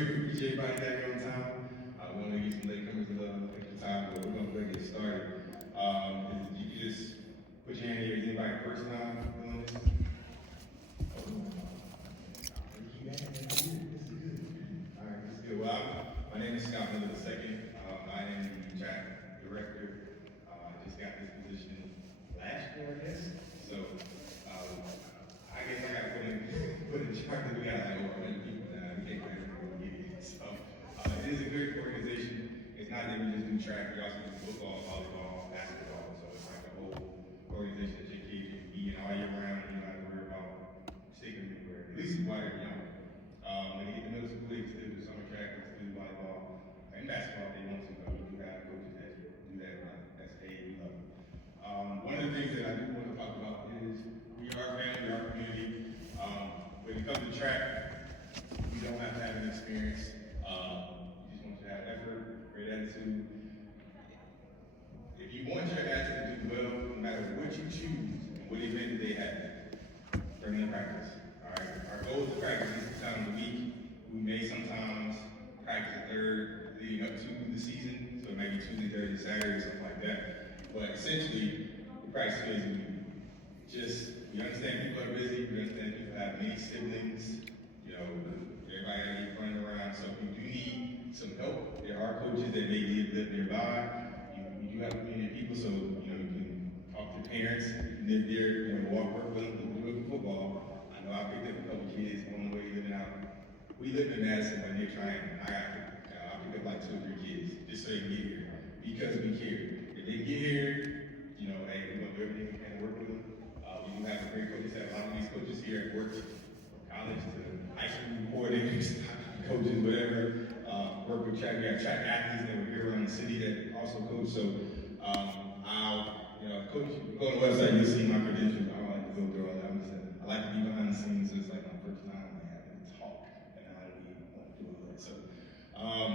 Appreciate everybody that here on time. We want to give some latecomers a little extra time, but we're going to go ahead and get started. You can just put your hand here. Is anybody first time doing this? Oh, you got it. This is good. All right, this is good. Well, my name is Scott Miller II. I am the track director. I just got this position last year, I guess. So I guess I got to put in charge because we got like over 100 people now. We can't get it. So it is a good organization. It's not that we just do track. We also do football, volleyball, basketball. So it's like a whole organization that your kids can be in all year round. You don't have to worry about sticking anywhere. At least while they're young. When they get to middle school, they can still do summer track, they can still do volleyball and basketball if they want to. But we do have coaches that do that. That's A, we love it. One of the things that I do want to talk about is we are a family, we are a community. When it comes to track, you don't have to have an experience. You just want you to have effort, great attitude. If you want your athlete to do well, no matter what you choose and what event they have, bring them to practice. All right. Our goal is to practice at least 2 times a week. We may sometimes practice a third leading up to the season, so maybe Tuesday, Thursday, Saturday, something like that. But essentially, we practice 2 days a week. We understand people are busy, we understand people have many siblings, you know, everybody running around. So if you do need some help, there are coaches that may live nearby. You do have community people, so you can talk to your parents, live there, work with them, do it for football. I know I picked up a couple kids on the way living out. We live in Madison, but near Triangle. I picked up like 2 or 3 kids just so they can get here because we care. If they get here, hey, we're gonna do everything we can to work with them. We do have great coaches. Have a lot of these coaches here at work, from college to high school coordinators, coaches, whatever. Work with track. We have track athletes that were here around the city that also coach. So coach, go on the website, you'll see my credentials. I don't like to go through all that. I like to be behind the scenes. So it's like my first time having to talk and how do we want to do all that. So,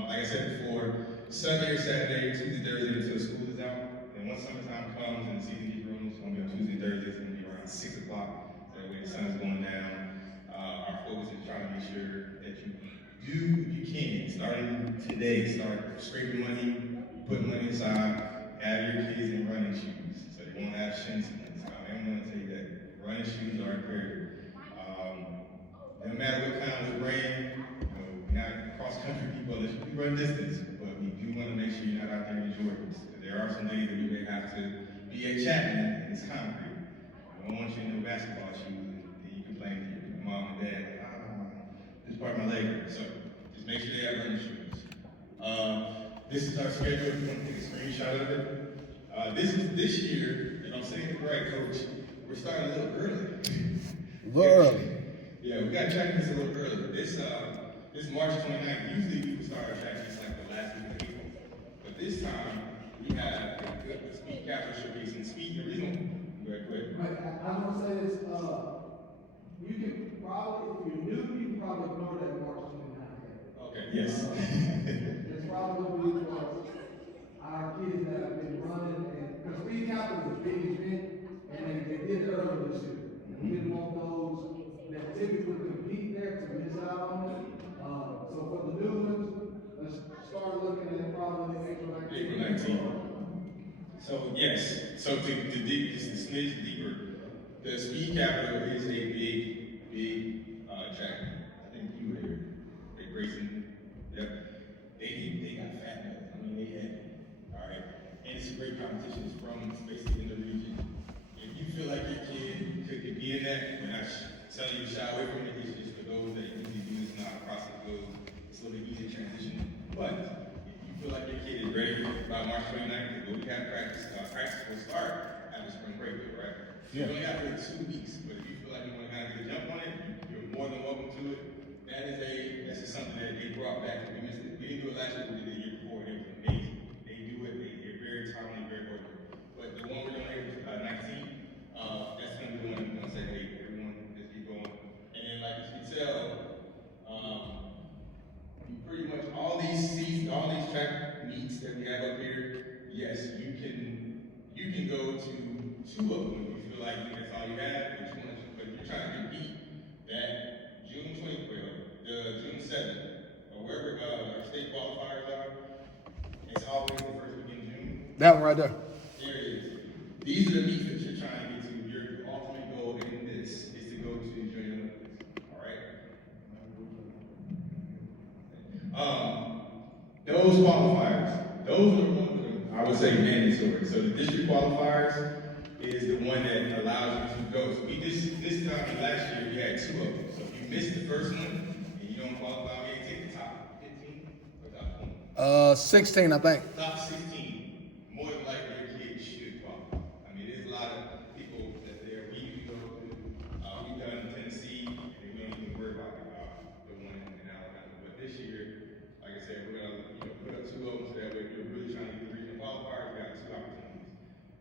like I said before, Sunday, Saturday, Tuesday, Thursday until school is out. And once summertime comes and the season gets rolling, it's going to be on Tuesday, Thursday. It's going to be around 6 o'clock. That way the sun is going down. Our focus is trying to make sure that you do, if you can, starting today, start scraping money, put money aside, have your kids in running shoes. So they won't have shin splints. I'm going to tell you that running shoes are imperative. No matter what kind of rain, we're not cross-country people unless you run distance, but we do want to make sure you're not out there in Jordans. There are some days that we may have to be at Chapman and it's concrete. I don't want you in no basketball shoes and you complain to your mom and dad, this part of my leg hurts. So just make sure they have running shoes. This is our schedule. If you want to take a screenshot of it. This year, if I'm saying it right, Coach, we're starting a little early. Yeah, we got track this a little early. This March 29th, usually we would start our track just like the last week of April. But this time, we have the speed capital showcase and speed. The reason, go ahead. I'm gonna say this, you can probably, if you're new, you can probably ignore that March 29th day. Okay, yes. It's probably gonna be for our kids that have been running, and, because speed capital is a big event, and they did it early this year. We didn't want those that typically compete there to miss out on it. So for the new ones, let's start looking at probably April 19th. So yes, so to dig just a smidge deeper, the speed capital is a big track. I think you were here. They Grayson. Yep. They got fat nuts. I mean they had. All right. And it's a great competition. It's from basically in the region. If you feel like your kid could be in that, we're not telling you to shy away from it. It's just for those that usually do this and how the process goes. It's a little bit easier transition. But if you feel like your kid is ready by March 29th, we have practice. Practice will start after spring break, right? Yeah. You only have to wait 2 weeks, but if you feel like you want to kind of get a jump on it, you're more than welcome to it. That's just something that they brought back. We missed it. We didn't do it last year, we did it the year before, and it was amazing. They do it, they're very timely, very working. But the one we're doing here is 19th. That's going to be the one that's going to say, hey, everyone, let's keep going. And then, like you can tell, pretty much all these track meets that we have up here, yes, you can go to 2 of them if you feel like that's all you have, but if you're trying to compete, that June 20th, the June 7th, or wherever That one right there. There it is. These are the meets that you're trying to get to. Your ultimate goal in this is to go to Junior Olympics. All right. Those qualifiers, those are the ones that I would say mandatory. So the district qualifiers is the one that allows you to go. So we just this time last year we had 2 of them. So if you missed the first one and you don't qualify, we can take the top 15 or top 20. 16, I think. Top 16, more than likely your kid should qualify. I mean, there's a lot of people that there. We usually go to, we've done Tennessee, and we don't even worry about the one in Alabama. But this year, like I said, we're gonna put up 2 of them so that way if you're really trying to get the regional qualifiers, you got 2 opportunities.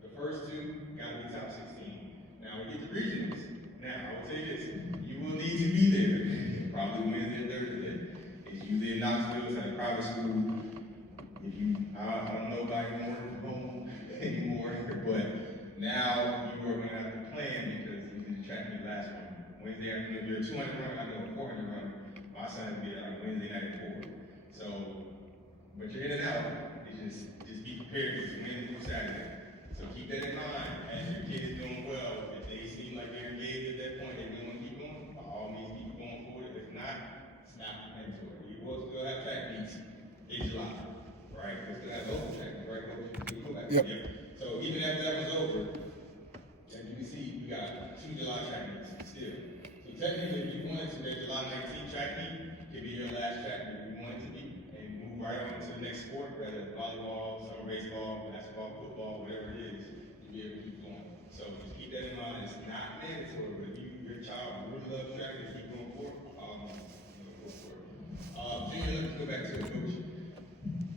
The first 2 gotta be top 16. Now we get the regionals. Now I will say this: you will need to be there. Probably Wednesday and Thursday. It's usually in Knoxville, it's at a private school. If you, I don't know about you working from home anymore, but now you are going to have to plan because you didn't track me last one. Wednesday afternoon, if you're a 200 run, I know a 400 run. My son will be on Wednesday night at 4. So, but you're in and out. It's just be prepared. It's Wednesday through Saturday. So keep that in mind. As your kid is doing well, if they seem like they're engaged at that point, they really want to keep going, by all means keep going forward. If not, stop the mentor. You will still have track meets in July. Right, because that's over track, right? Yep. So even after that was over, as you can see, we got 2 July track meets still. So technically, if you wanted to, that July 19th track meet could be your last track meet if you wanted to be, and move right on to the next sport, whether it's volleyball, summer baseball, basketball, football, whatever it is, you'll be able to keep going. So just keep that in mind. It's not mandatory, but if your child really loves track and keep going forward, go for it. Junior, let's go back to the coach.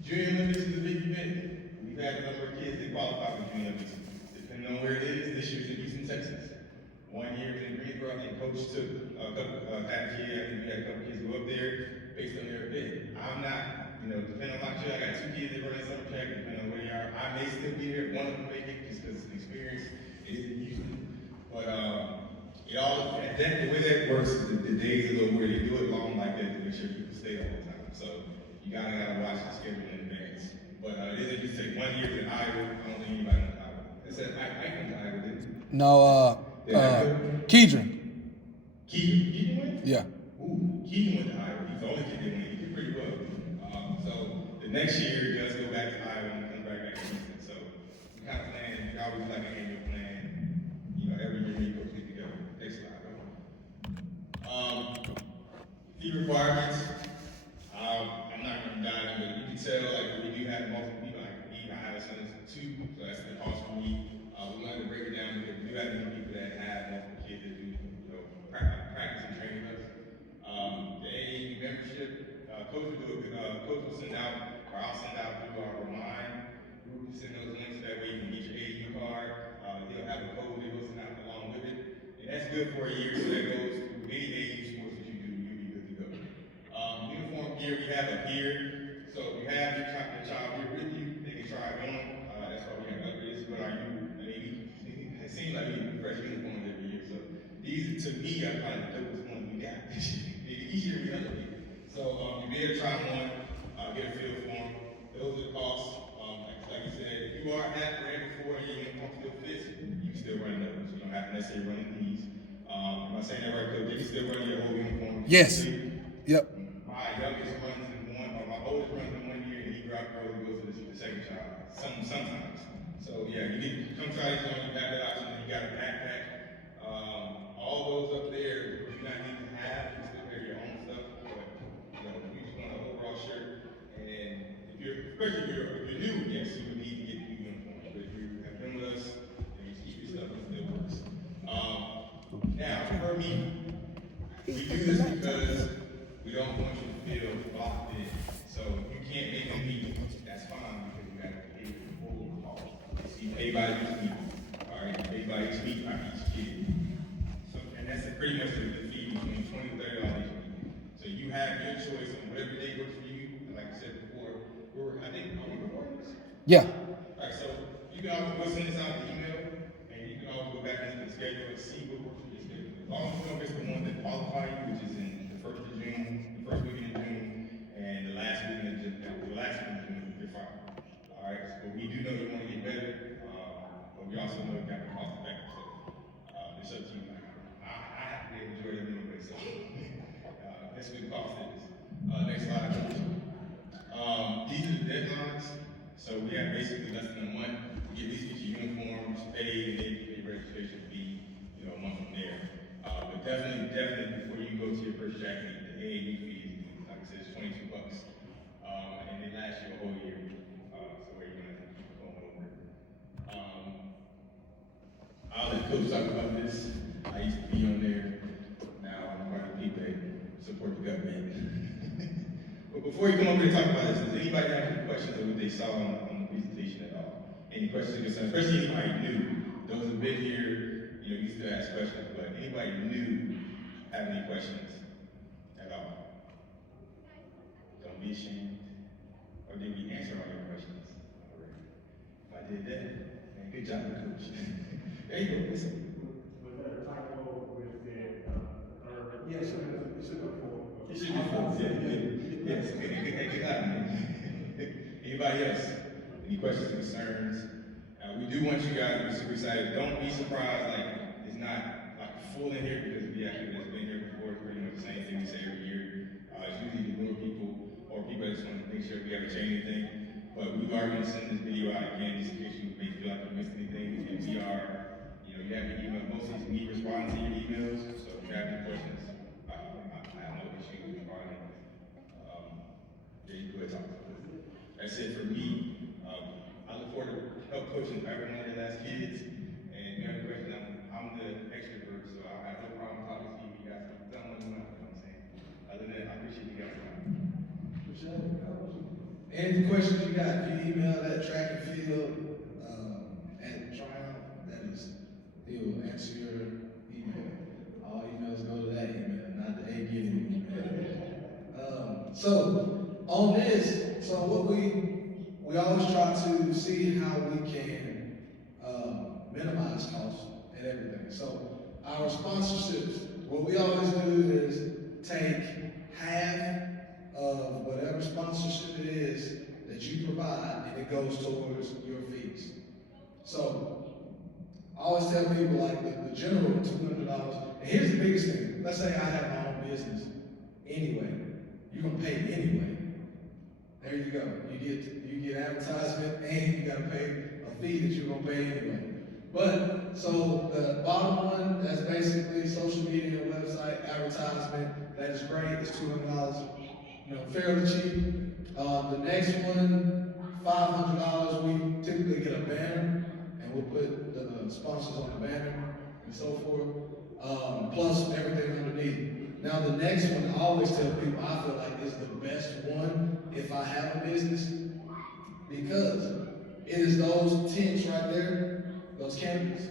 Junior Olympics is a big event. We've had a number of kids that qualify for Junior Olympics. Depending on where it is, this year's in Houston, Texas. 1 year in Greensboro, and Coach took a couple, past year, I think we had a couple kids go up there based on their event. I'm not, depending on my child, I got 2 kids that run in summer track, depending on where they are. I may still be there, one of them may get just because of the experience. It isn't Houston. But it all, the way that works, the days of where they do it long like that to make sure people stay all the time. So you gotta watch the schedule in advance. But it isn't just say 1 year in Iowa. I don't think anybody knows Iowa. It said I went to Iowa, didn't it? No, Keedron. Keegan went? Yeah. Ooh, Keegan went to Iowa. He's the only kid that went. He did pretty well. So the next year he does go back to Iowa and comes back to Houston. So we kind of plan. We always do like an annual plan. Every year we go together. Next slide, go. Fee requirements. I'm not going to dive in, but you can tell like we do have multiple people. Like me, I have a son that's 2, so that's the cost for me. We wanted to break it down because we do have many people that have multiple kids that do practice and training us. The AAU membership, coach will send out, or I'll send out through our Remind group to send those links. That way you can get your AAU card. They'll have a code that goes out along with it, and that's good for a year. So that goes through any AAU sports that you do, you'll be good to go. Uniform gear we have up here. So if you have your child here with you, they can try it on. That's why we have updates. But it seems like we need fresh uniforms every year. So these, to me, are probably the dopest ones we got. Each year we update. So you be able to try them on, get a feel for them. Those are the costs. Like you said, if you are at ran before and your uniform still fits, you can still run those. You don't have to necessarily run these. Am I saying that right, Coach? You can still run your whole uniform. Yes. Yep. My youngest runs in 1, or my oldest runs in 1 year, and he goes to the second child. Sometimes. So yeah, you need to come try these on. You have that option. You got a backpack. All those up there, you do not need to have. You still have your own stuff, but you just want an overall shirt. And especially if you're new, yes, you would need to get new uniforms. But if you have been with us, then you keep your stuff, it still works. Now, for me, we do this because we don't want you to feel locked in. So if you can't make a meeting, that's fine because you got to pay the full cost. You pay by each week. All right, you pay by each week, by each kid. So, and that's pretty much the fee between $20 and $30 each week. So you have your choice on whatever day works for you. And like I said before, are we recording this? Yeah. All right, so you can always send this out an email, and you can always go back into the schedule and see what works for your schedule. As long as you don't miss the one that qualify you, which is in the 1st of June, the first weekend of June, and the last weekend of June, you're fine. All right, but we do know you want to get that's what the cost is. Next slide, please. These are the deadlines. So we have basically less than a month to get these get your uniforms paid and then your registration fee, a month from there. But definitely before you go to your first track meet, the AAU fee is, like I said, it's $22. And it lasts you a whole year. So where you're gonna keep going over it. I'll let Coach talk about this. I used to be on there. Now I'm part of the people that support the government. But before you come over here and talk about this, does anybody have any questions of what they saw on the presentation at all? Any questions or concerns? Especially anybody new. Those who've been here, you still ask questions, but anybody new have any questions at all? Don't be ashamed. Or did we answer all your questions already? If I did that, man, good job, Coach. There you go. Listen. Was that a typo with the Yes, sir, it should be four. It should be fun. Yes. Good job, man. Anybody else? Any questions or concerns? We do want you guys to be super excited. Don't be surprised, it's not full in here because we actually has been here before. It's pretty much the same thing we say every year. It's usually the newer people or people that just want to make sure we haven't changed anything. But we are going to send this video out again just in case you may feel like you missed anything. And we are, you have your email. Most of these me responding to your emails. So if you have any questions, I have no issue with responding. You go ahead and talk to us. That's it for me. I look forward to help coaching every one of your last kids. And if you have any questions, I'm the extrovert, so I have no problem talking to you. You guys can tell me what I'm saying. Other than that, I appreciate you guys. Any questions you got, you email that track and field at Triumph, he will answer your email. All emails go to that email, not the A-Giving email. So, on this, what we always try to see how we can minimize costs and everything. So, our sponsorships, what we always do is take half of whatever sponsorship it is that you provide, and it goes towards your fees. So, I always tell people the general $200. And here's the biggest thing. Let's say I have my own business anyway. You're gonna pay anyway. There you go. You get advertisement and you gotta pay a fee that you're gonna pay anyway. But so the bottom one, that's basically social media, website, advertisement. That is great. It's $200. Fairly cheap. The next one, $500. We typically get a banner, and we'll put the sponsors on the banner and so forth. Plus everything underneath. Now the next one, I always tell people I feel like is the best one if I have a business, because it is those tents right there, those canopies.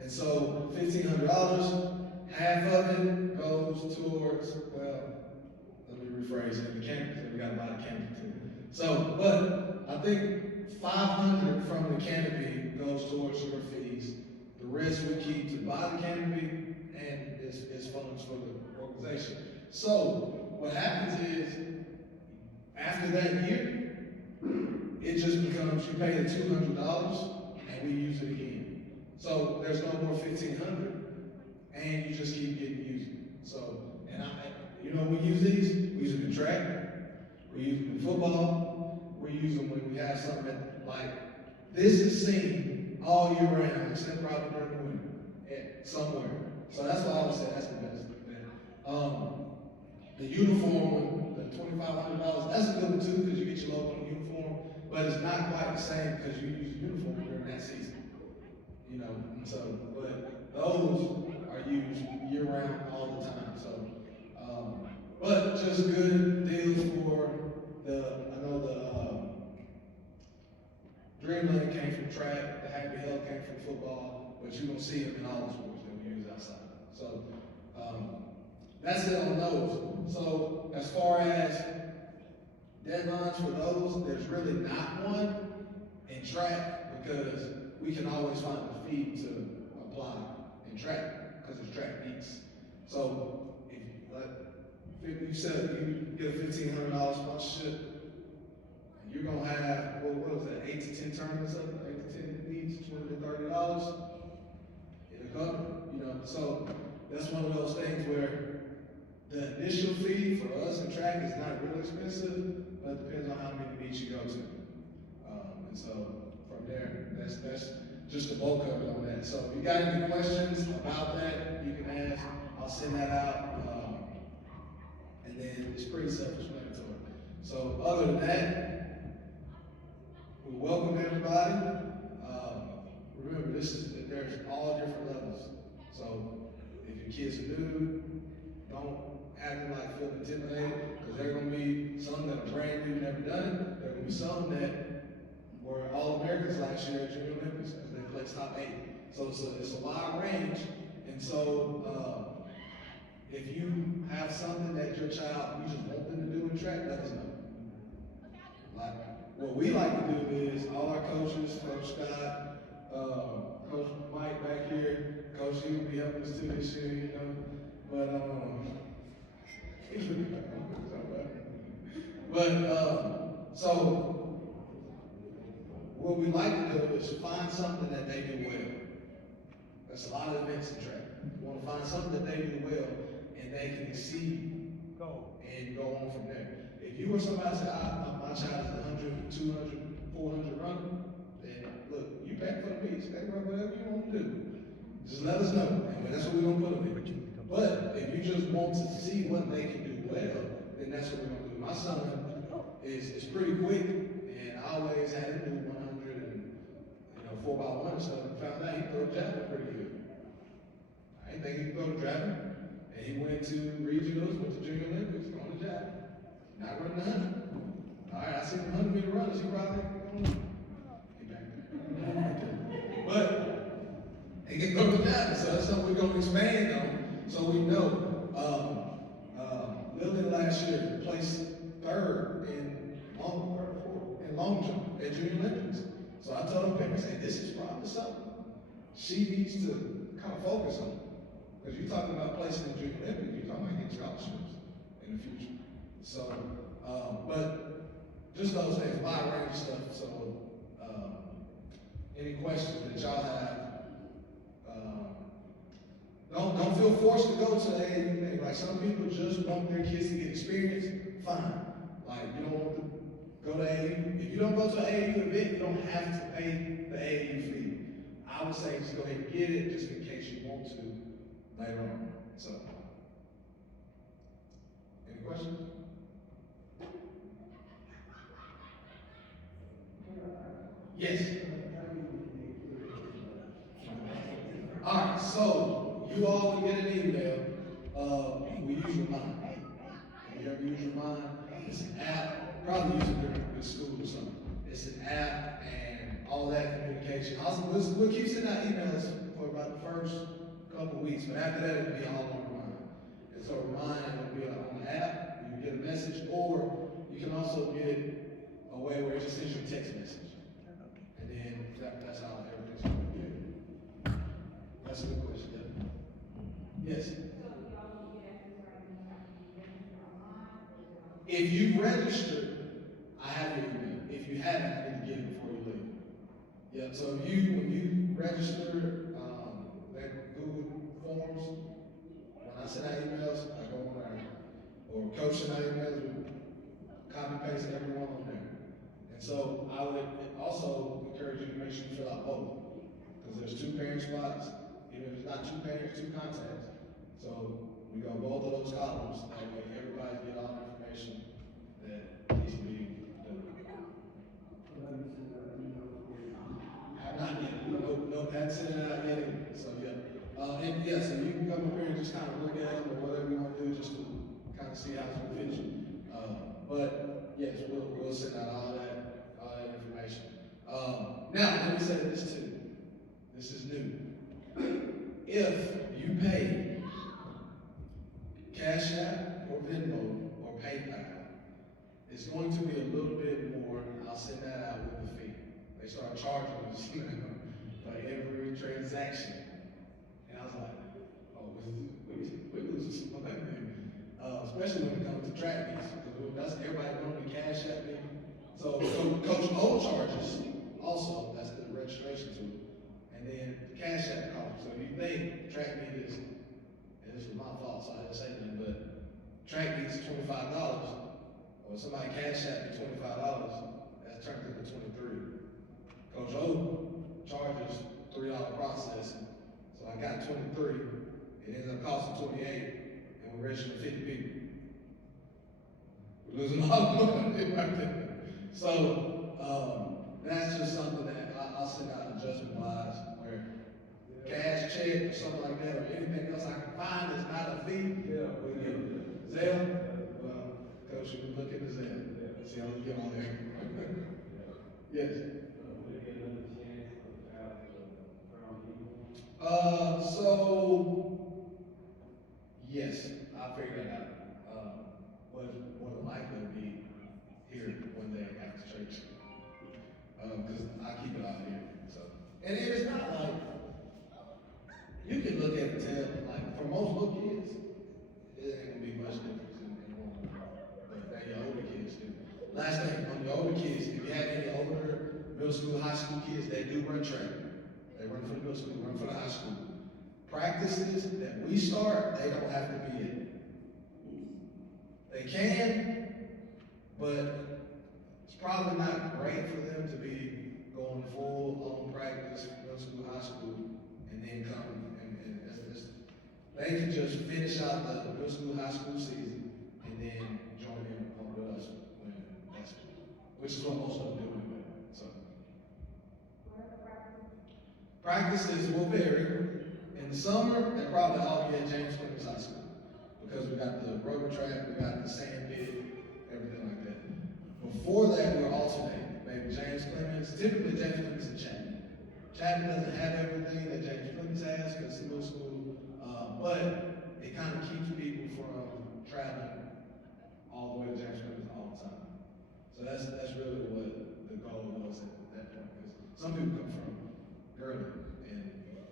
And so $1,500, half of it goes towards, let me rephrase it, the canopy. We gotta buy the canopy too. So, but I think $500 from the canopy goes towards your fees. The rest we keep to buy the canopy, and it's funds for the organization. So what happens is, after that year, it just becomes you pay the $200 and we use it again. So there's no more $1,500, and you just keep getting used. So, and we use these. We use them in track. We use them in football. We use them when we have something that, this is seen all year round, except probably during the winter, somewhere. So that's why I would say that's the best. The uniform, the $2,500, that's a good one too, because you get your logo on the uniform, but it's not quite the same because you use the uniform during that season. And so, but those are used year round all the time. So, but just good deals for I know the Dreamland came from track, the Happy Health came from football, but you're gonna see them in all the sports that we use outside. So, that's it on those. So, as far as deadlines for those, there's really not one in track, because we can always find a fee to apply in track, because it's track meets. So, if you said you get a $1,500 sponsorship, and you're gonna have, what is that, 8 to 10 tournaments up, 8 to 10 meets, $20 to $30, it'll cover, So that's one of those things where The initial fee for us in track is not real expensive, but it depends on how many meets you go to. And so from there, that's just the bulk of it on that. So if you got any questions about that, you can ask. I'll send that out. And then it's pretty self-explanatory. So other than that, we welcome everybody. Remember, there's all different levels. So if your kids are new, don't act like feel intimidated, because there are going to be some that are brand new, never done it. There are going to be some that were All-Americans last year at Junior Olympics, and they placed top 8. So it's a wide range. And so if you have something that your child, you just want them to do in track, let us know. Like, what we like to do is all our coaches, Coach Scott, Coach Mike back here, Coach, he will be helping us too this year, you know. So what we like to do is find something that they do well. There's a lot of events in track. We want to find something that they do well and they can exceed and go on from there. If you were somebody that said, my child is 100, 200, 400 runner, then look, you back for the beats. They run whatever you want to do. Just let us know, and that's what we're going to put them in. But if you just want to see what they can do well, then that's what we're going to do. My son is pretty quick, and I always had him do 100 and 4x1 and stuff, and found out he could throw the javelin pretty good. I didn't think he could throw the javelin, and he went to regionals, went to Junior Olympics, throwing the javelin. Not running 100. All right, I see the 100 meter runners, he probably but he can throw the javelin, so that's something we're going to expand on, so we know. Lillian last year placed 3rd in long jump at Junior Olympics. So I told her parents, hey, this is probably something she needs to kind of focus on. Because you're talking about placing in Junior Olympics, you're talking about getting scholarships in the future. So, but just those things, a wide range of stuff. So, any questions that y'all have? Don't feel forced to go to the AAU thing. Like, some people just want their kids to get experience, fine. Like, you don't want to go to AAU. If you don't go to an AAU event, you don't have to pay the AAU fee. I would say just go ahead and get it, just in case you want to later on. So, any questions? Yes. All right, so you all will get an email. We use Remind. Have you ever used Remind? It's an app. Probably use it during the school or something. It's an app and all that communication. Also, we'll keep sending out emails for about the first couple of weeks, but after that, it'll be all on Remind. And so Remind will be on the app. You can get a message, or you can also get a way where it just sends you a text message. And then that's how everything's going to be. That's a good question. Yes. If you've registered, I have your email. If you haven't, I need to get it before you leave. Yeah, so when you register, that Google Forms, when I send out emails, I go on there. Or Coach send out emails, we copy paste everyone on there. And so I would also encourage you to make sure you fill out both. Because there's 2 parent spots. Even if it's not 2 parents, 2 contacts. So we go both of those columns. That way everybody get all the information that needs to be done. I'm not yet. Nope, haven't sent it out yet. So yeah. So you can come up here and just kind of look at them or whatever you want to do, just to kind of see how it's going to fit you. But yes, we'll send out all that information. Now let me say this too. This is new. If you pay Cash App or Venmo or PayPal, it's going to be a little bit more. I'll send that out with the fee. They start charging us for every transaction. And I was like, oh, we're losing some money. Especially when it comes to track meets. Because that's everybody normally Cash App me. So Coach O charges also, that's the registration tool. And then the Cash App cost. So you think track meet is, and this was my fault, so I didn't say nothing, but track meets $25, or somebody cash out me $25, that's turned into 23. Coach O charges $3 processing, so I got 23. It ends up costing 28, and we're registering 50 people. We're losing a lot of money right there. So that's just something that I'll send out adjustment wise, where cash check or something like that, or anything else I can find that's not a fee. Yeah, we get Zelle. Well, Coach, you can look into Zelle. See how we get on there. Yes. So yes, I figured that out. But more than likely to be here one day after church. Because I keep it out here. So, and it's not like you can look at it and tell, like for most little kids, it ain't gonna be much difference in one. But they your older kids do. Last thing, on the older kids, if you have any older middle school, high school kids, they do run track. They run for the middle school, run for the high school. Practices that we start, they don't have to be in. They can, but it's probably not great for them to be going full on practice, middle school, high school, and then come and they can just finish out the middle school, high school season, and then join in with us when that's, which is what most of them do anyway. So practices will vary. In the summer, they probably all be at James Clemens High School because we got the rubber track, we got the sand pit, everything like that. Before that, we're alternating. Maybe James Clemens, typically James Clemens and Chapman. Chapman doesn't have everything that James Clemens has because it's middle school, but it kind of keeps people from traveling all the way to James Clemens all the time. So that's really what the goal was at that point. Because some people come from Gurley and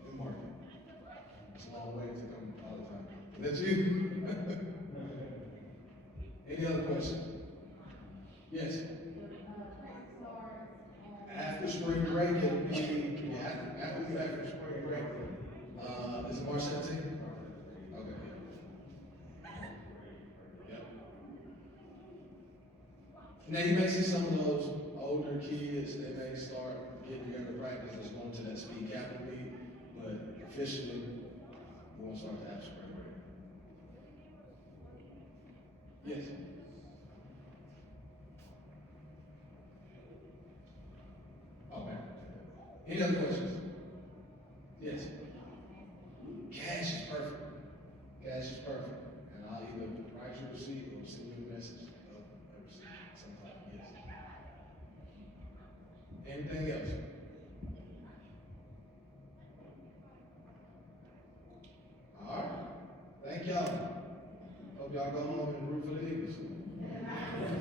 Newmarket. It's a long way to come all the time. Is that you? Any other questions? Yes. After spring break, it'll be after we back from spring break. Is it March 17th? Okay. Yep. Now you may see some of those older kids, they may start getting together to practice, just going to that speed capital meet, but officially, we won't start to have spring break. Yes. Okay. Any other questions? Yes. Cash is perfect. Cash is perfect. And I'll either write you a receipt or send you a message of a receipt sometime. Yes. Anything else? All right. Thank y'all. Hope y'all go home and root for the Eagles.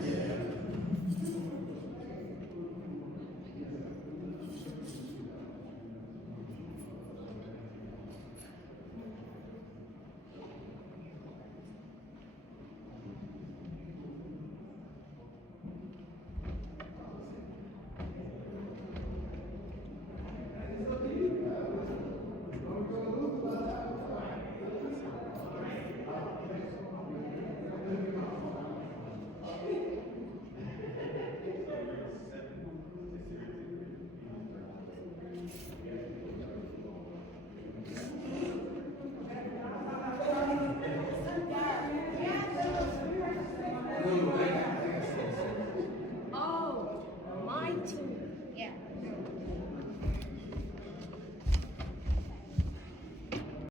Yeah. Oh, my team